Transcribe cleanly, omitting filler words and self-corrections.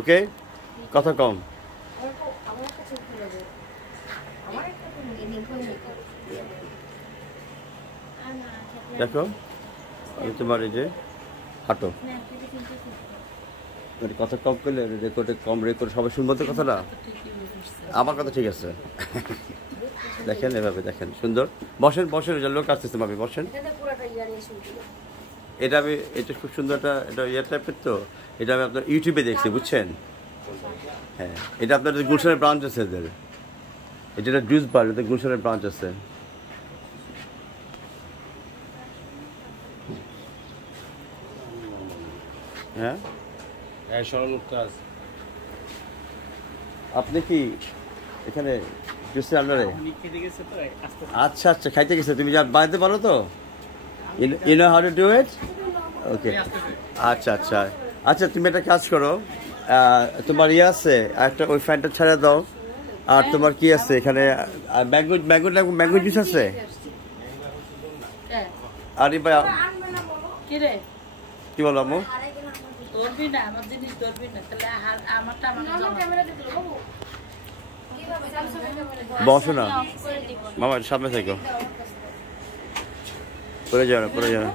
ওকে, কথা কম। দেখো তোমার এই যে হাঁটো, কথা কম করলে রেকর্ডে কম রেকর্ড সবাই শুনবো তো কথাটা। আমার কথা ঠিক আছে। দেখেন এভাবে দেখেন, সুন্দর। বসেন বসেন, লোক আসতেছে ভাবি, বসেন। এটা আমি, এটা খুব সুন্দর, এটা ইয়ে টাইপের তো। এটা আমি আপনার ইউটিউবে দেখছি, বুঝছেন? হ্যাঁ, এটা আপনার গুলশানের ব্রাঞ্চ আছে এদের। এটা জুস বার, এদের গুলশানের ব্রাঞ্চ আছে। হ্যাঁ, আপনি কি এখানে জুসের আন্ডারে? আচ্ছা আচ্ছা, খাইতে গেছে। তুমি যা বানাতে পারো তো? You know how to do it? Okay, আচ্ছা আচ্ছা আচ্ছা। তুমি একটা কাজ করো, তোমার ইয়ে আছে একটা, ওই ফ্যানটা ছেড়ে দাও। আর তোমার কি আছে এখানে? ম্যাঙ্গো ম্যাঙ্গো ম্যাঙ্গো জুস আছে? আরে ভাই, কি বলো আম্মু? বসো না মামা, সামনে থাকো, পড়ে যাও না, পড়ে যাও না।